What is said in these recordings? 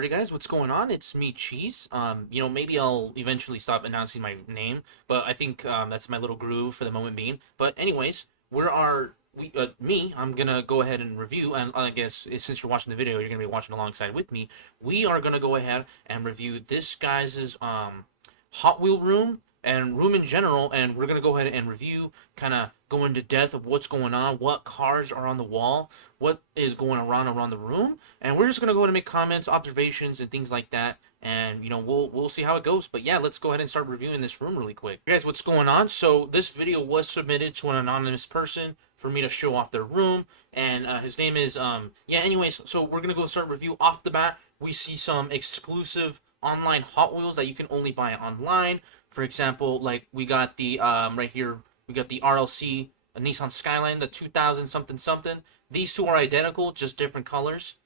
Alright guys, what's going on? It's me, Cheese. Maybe I'll eventually stop announcing my name, but I think that's my little groove for the moment being. But anyways, I'm gonna go ahead and review, and I guess since you're watching the video, you're gonna be watching alongside with me. We are gonna go ahead and review this guy's Hot Wheel room in general, and we're gonna go ahead and review, kind of go into depth of what's going on, what cars are on the wall, what is going around the room, and we're just gonna go ahead and make comments, observations, and things like that. And we'll see how it goes. But yeah, let's go ahead and start reviewing this room really quick. Hey guys, what's going on? So this video was submitted to an anonymous person for me to show off their room, and his name is yeah. Anyways, so we're gonna go start review off the bat. We see some exclusive online Hot Wheels that you can only buy online. For example, like we got the right here, we got the RLC Nissan Skyline, the 2000 something something. These two are identical, just different colors.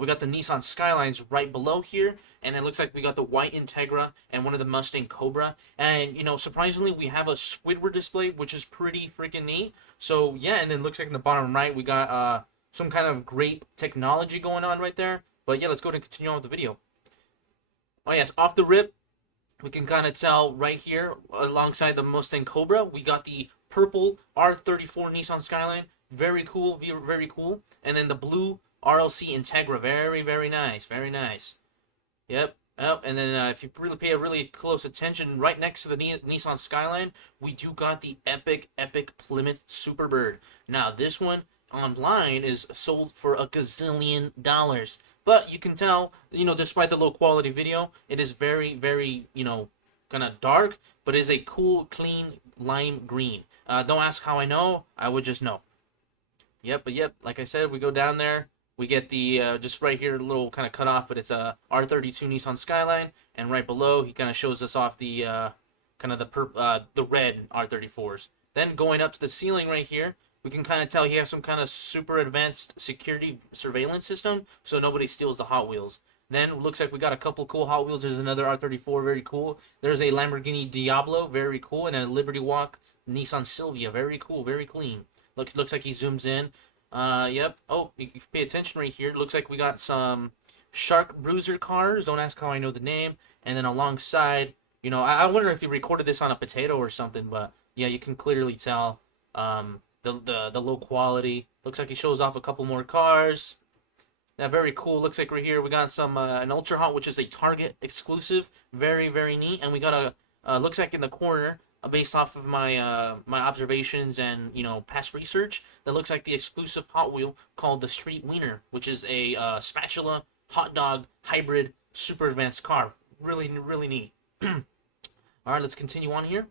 We got the Nissan Skylines right below here, and it looks like we got the white Integra and one of the Mustang Cobra. And surprisingly, we have a Squidward display, which is pretty freaking neat. So yeah, and then looks like in the bottom right we got some kind of grape technology going on right there. But yeah, let's go ahead and continue on with the video. Oh yes, off the rip, we can kind of tell right here alongside the Mustang Cobra, we got the purple R34 Nissan Skyline. Very cool, very cool. And then the blue RLC Integra. Very, very nice, very nice. Yep. Oh, and then if you really pay a really close attention, right next to the Nissan Skyline, we do got the epic Plymouth Superbird. Now, this one online is sold for a gazillion dollars. But you can tell, despite the low quality video, it is very, very, kind of dark, but it is a cool, clean lime green. Don't ask how I know, I would just know. Yep, like I said, we go down there. We get the, just right here, a little kind of cut off, but it's a R32 Nissan Skyline. And right below, he kind of shows us off the, kind of the red R34s. Then going up to the ceiling right here, we can kind of tell he has some kind of super advanced security surveillance system, so nobody steals the Hot Wheels. Then it looks like we got a couple cool Hot Wheels. There's another R34, very cool. There's a Lamborghini Diablo, very cool, and a Liberty Walk Nissan Silvia, very cool, very clean. Looks like he zooms in. Yep. Oh, you can pay attention right here. Looks like we got some Shark Bruiser cars. Don't ask how I know the name. And then alongside, I wonder if he recorded this on a potato or something, but yeah, you can clearly tell the low quality. Looks like he shows off a couple more cars. Yeah, very cool. Looks like right here we got some an Ultra Hot, which is a Target exclusive. Very, very neat. And we got a looks like in the corner, based off of my my observations and past research, that looks like the exclusive Hot Wheel called the Street Wiener, which is a spatula hot dog hybrid super advanced car. Really, really neat. All right, let's continue on here.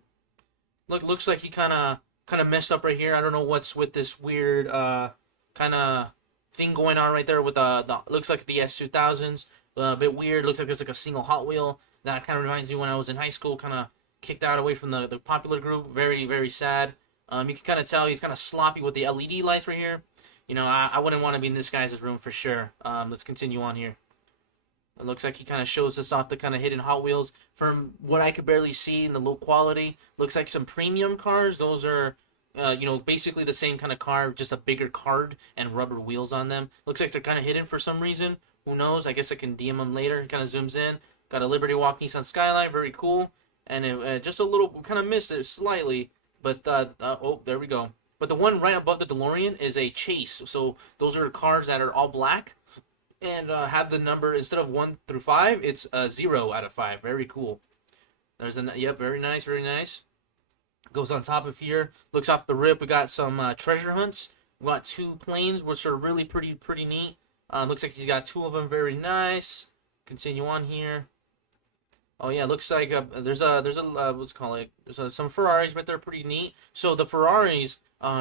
Looks like he kind of messed up right here. I don't know what's with this weird kind of thing going on right there with the looks like the S2000s. A bit weird. Looks like there's like a single Hot Wheel. That kind of reminds me when I was in high school, kind of kicked out away from the popular group. Very, very sad. You can kind of tell he's kind of sloppy with the LED lights right here. I wouldn't want to be in this guy's room for sure. Let's continue on here. It looks like he kind of shows us off the kind of hidden Hot Wheels. From what I could barely see in the low quality, looks like some premium cars. Those are, basically the same kind of car, just a bigger card and rubber wheels on them. Looks like they're kind of hidden for some reason. Who knows? I guess I can DM them later. He kind of zooms in. Got a Liberty Walk Nissan Skyline. Very cool. And it, just a little, kind of missed it slightly. But, oh, there we go. But the one right above the DeLorean is a Chase. So those are cars that are all black. And have the number, instead of 1 through 5, it's 0 out of 5. Very cool. There's yep, very nice, very nice. Goes on top of here. Looks off the rip. We got some treasure hunts. We got 2 planes, which are really pretty neat. Looks like he's got 2 of them. Very nice. Continue on here. Oh yeah, looks like there's what's called it? There's some Ferraris, but they're pretty neat. So the Ferraris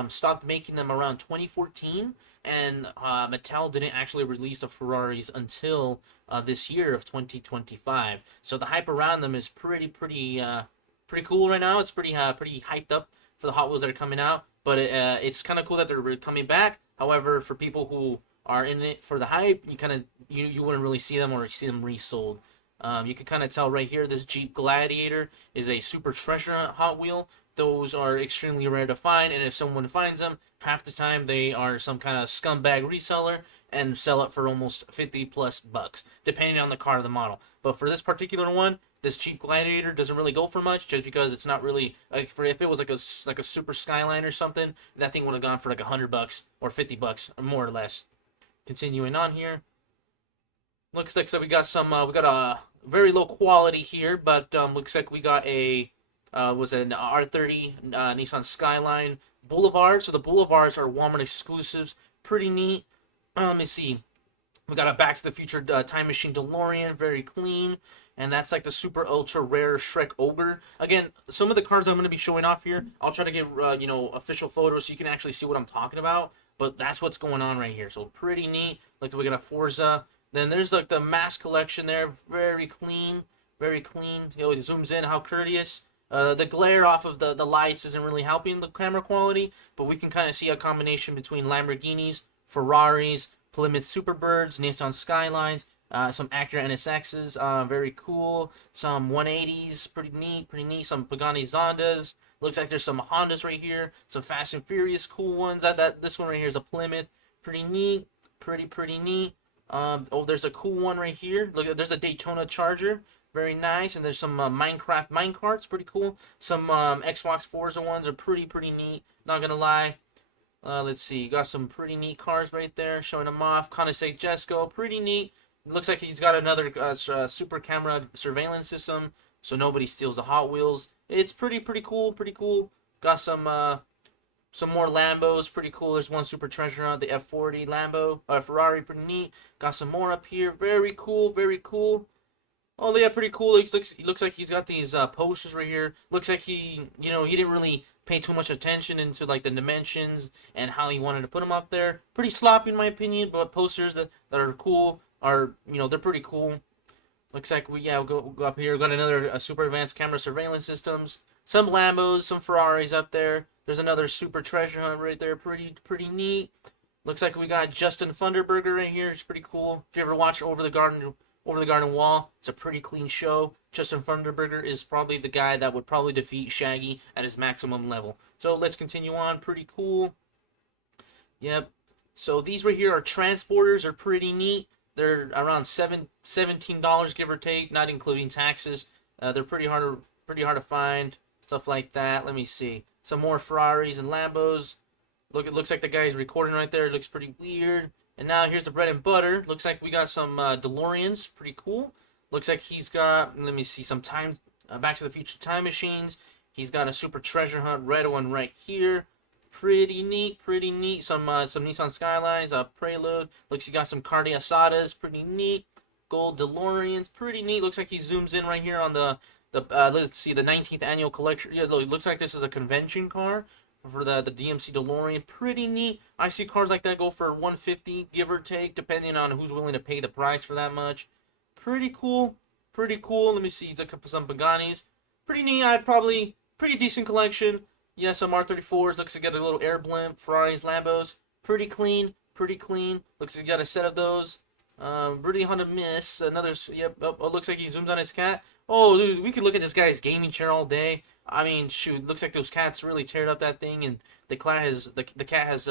stopped making them around 2014, and Mattel didn't actually release the Ferraris until this year of 2025. So the hype around them is pretty cool right now. It's pretty hyped up for the Hot Wheels that are coming out. But it's kind of cool that they're coming back. However, for people who are in it for the hype, you wouldn't really see them or see them resold. You can kind of tell right here, this Jeep Gladiator is a super treasure Hot Wheel. Those are extremely rare to find, and if someone finds them, half the time they are some kind of scumbag reseller, and sell it for almost 50 plus bucks, depending on the car or the model. But for this particular one, this cheap Gladiator doesn't really go for much, just because it's not really like, for if it was like a super Skyline or something, that thing would have gone for like $100 or $50 or more or less. Continuing on here, looks like so we got a very low quality here, but looks like we got a was an R30 Nissan Skyline Boulevard. So the Boulevards are Walmart exclusives. Pretty neat. Let me see. We got a Back to the Future Time Machine DeLorean, very clean. And that's like the super ultra rare Shrek Ogre. Again, some of the cars I'm going to be showing off here, I'll try to get official photos so you can actually see what I'm talking about. But that's what's going on right here. So pretty neat. Like we got a Forza. Then there's like the mass collection there, very clean, very clean. It zooms in, how courteous. The glare off of the lights isn't really helping the camera quality, but we can kind of see a combination between Lamborghinis, Ferraris, Plymouth Superbirds, Nissan Skylines, some Acura NSXs, very cool. Some 180s, pretty neat, pretty neat. Some Pagani Zondas. Looks like there's some Hondas right here. Some Fast and Furious cool ones. This one right here is a Plymouth, pretty neat, pretty neat. Oh, there's a cool one right here. Look, there's a Daytona Charger. Very nice. And there's some Minecraft minecarts. Pretty cool. Some Xbox Forza ones are pretty neat. Not going to lie. Let's see. Got some pretty neat cars right there. Showing them off. Koenigsegg Jesko. Pretty neat. Looks like he's got another super camera surveillance system. So nobody steals the Hot Wheels. It's pretty cool. Pretty cool. Got some more Lambos, pretty cool. There's one super treasure hunt, the F40 Lambo, Ferrari, pretty neat. Got some more up here, very cool, very cool. Oh yeah, pretty cool. Looks like he's got these posters right here. Looks like he didn't really pay too much attention into like the dimensions and how he wanted to put them up there. Pretty sloppy in my opinion, but posters that are cool are, they're pretty cool. Looks like we'll go up here. Got another super advanced camera surveillance systems. Some Lambos, some Ferraris up there. There's another super treasure hunt right there. Pretty neat. Looks like we got Justin Thunderburger right here. It's pretty cool. If you ever watch Over the Garden Wall, it's a pretty clean show. Justin Thunderburger is probably the guy that would probably defeat Shaggy at his maximum level. So let's continue on. Pretty cool. Yep. So these right here are transporters. Are pretty neat. They're around $17 give or take, not including taxes. They're pretty hard to find. Stuff like that. Let me see. Some more Ferraris and Lambos. Look, it looks like the guy's recording right there. It looks pretty weird. And now here's the bread and butter. Looks like we got some DeLoreans. Pretty cool. Looks like he's got, let me see, some Back to the Future time machines. He's got a super treasure hunt red one right here. Pretty neat. Some Nissan Skylines, Prelude. Looks he got some Cardi Asadas. Pretty neat. Gold DeLoreans. Pretty neat. Looks like he zooms in right here on the let's see, the 19th annual collection. Yeah, look, it looks like this is a convention car for the DMC DeLorean. Pretty neat. I see cars like that go for $150, give or take, depending on who's willing to pay the price for that much. Pretty cool. Let me see, some Paganis. Pretty neat. Pretty decent collection. Yeah, some R34s. Looks like got a little air blimp. Ferraris, Lambos. Pretty clean. Looks like he got a set of those. Really hard to miss. Another, yep. Oh, looks like he zooms on his cat. Oh, dude, we could look at this guy's gaming chair all day. I mean, shoot, looks like those cats really teared up that thing, and the cat has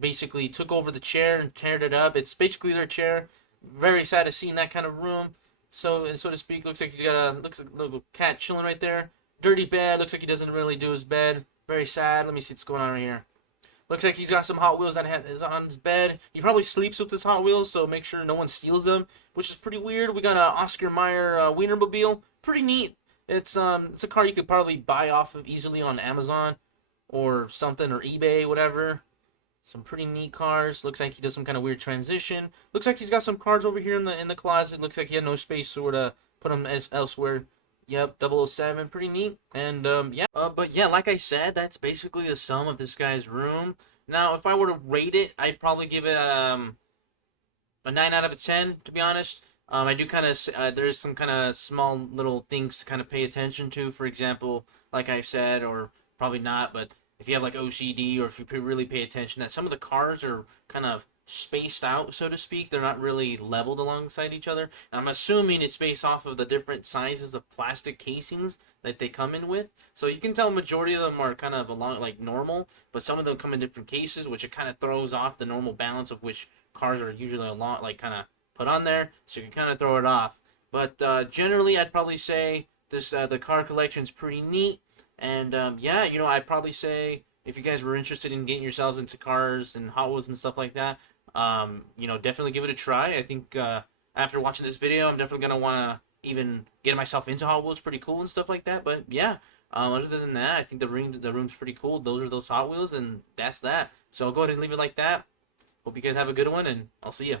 basically took over the chair and teared it up. It's basically their chair. Very sad to see in that kind of room. So to speak, looks like he's got a little cat chilling right there. Dirty bed. Looks like he doesn't really do his bed. Very sad. Let me see what's going on right here. Looks like he's got some Hot Wheels that is on his bed. He probably sleeps with his Hot Wheels, so make sure no one steals them, which is pretty weird. We got an Oscar Mayer Wienermobile. Pretty neat. It's a car you could probably buy off of easily on Amazon or something, or eBay, whatever. Some pretty neat cars. Looks like he does some kind of weird transition. Looks like he's got some cars over here in the closet. Looks like he had no space sort of put them elsewhere. Yep, 007, pretty neat. And yeah, but yeah, like I said, that's basically the sum of this guy's room. Now, if I were to rate it, I'd probably give it a 9 out of 10, to be honest. I do kind of, there's some kind of small little things to kind of pay attention to. For example, like I said, or probably not, but if you have like OCD, or if you really pay attention, that some of the cars are kind of spaced out, so to speak. They're not really leveled alongside each other. And I'm assuming it's based off of the different sizes of plastic casings that they come in with. So you can tell the majority of them are kind of along like normal, but some of them come in different cases, which it kind of throws off the normal balance of which cars are usually a lot like kind of put on there, so you can kind of throw it off. But generally, I'd probably say this the car collection is pretty neat. And yeah, I'd probably say if you guys were interested in getting yourselves into cars and Hot Wheels and stuff like that, definitely give it a try. I think after watching this video, I'm definitely gonna want to even get myself into Hot Wheels, pretty cool and stuff like that. But yeah, other than that, I think the room's pretty cool. Those are those Hot Wheels, and that's that. So I'll go ahead and leave it like that. Hope you guys have a good one, and I'll see you.